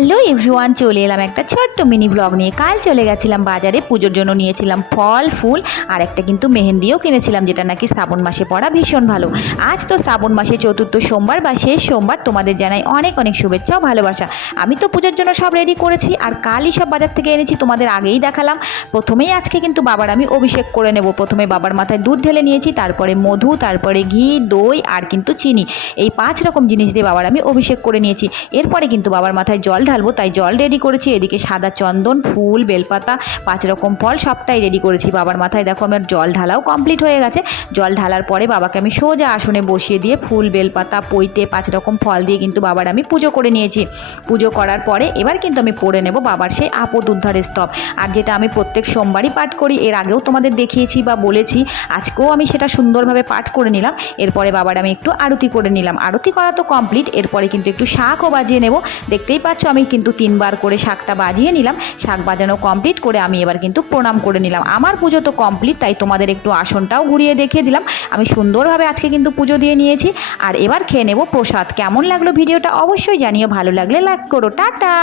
Hello everyone, চলে এলাম একটা ছোট্ট মিনি ব্লগ নিয়ে। কাল চলে গেছিলাম বাজারে, পুজোর জন্য নিয়েছিলাম ফল ফুল আর একটা কিন্তু মেহেন্দিও কিনেছিলাম, যেটা নাকি শ্রাবণ মাসে পরা ভীষণ ভালো। আজ তো শ্রাবণ মাসে চতুর্থ সোমবার বা শেষ সোমবার, তোমাদের জানাই অনেক অনেক শুভেচ্ছা ও ভালোবাসা। আমি তো পুজোর জন্য সব রেডি করেছি আর কালই সব বাজার থেকে এনেছি, তোমাদের আগেই দেখালাম। প্রথমেই আজকে কিন্তু বাবার আমি অভিষেক করে নেব। প্রথমে বাবার মাথায় দুধ ঢেলে নিয়েছি, তারপরে মধু, তারপরে ঘি, দই আর কিন্তু চিনি, এই 5 রকম জিনিস দিয়ে বাবার আমি অভিষেক করে নিয়েছি। এরপরে কিন্তু বাবার মাথায় জল ঢালবো, তাই জল রেডি করেছি। এদিকে সাদা চন্দন, ফুল, বেলপাতা, 5 রকম ফল সবটাই রেডি করেছি। বাবার মাথায় দেখো আমার জল ঢালাও কমপ্লিট হয়ে গেছে। জল ঢালার পরে বাবাকে আমি সোজা আসনে বসিয়ে দিয়ে ফুল, বেলপাতা, পৈতে 5 রকম ফল দিয়ে কিন্তু বাবার আমি পুজো করে নিয়েছি। পুজো করার পরে এবার কিন্তু আমি পড়ে নেব বাবার সেই আপদ উদ্ধারের স্তব, আর যেটা আমি প্রত্যেক সোমবারই পাঠ করি। এর আগেও তোমাদের দেখিয়েছি বা বলেছি, আজকেও আমি সেটা সুন্দরভাবে পাঠ করে নিলাম। এরপরে বাবার আমি একটু আরতি করে নিলাম। আরতি করা তো কমপ্লিট, এরপরে কিন্তু একটু শাঁখও বাজিয়ে নেব। দেখতেই পাচ্ছ আমি কিন্তু 3 বার করে শাঁখটা বাজিয়ে নিলাম। শাঁখ বাজানো কমপ্লিট করে আমি এবার কিন্তু প্রণাম করে নিলাম। আমার পুজো তো কমপ্লিট, তাই তোমাদের একটু আসনটাও ঘুরিয়ে দেখিয়ে দিলাম। আমি সুন্দরভাবে আজকে কিন্তু পুজো দিয়ে নিয়েছি। আর এবার খেয়ে নেব প্রসাদ। কেমন লাগলো ভিডিওটা অবশ্যই জানিও, ভালো লাগলে লাইক করো। টাটা।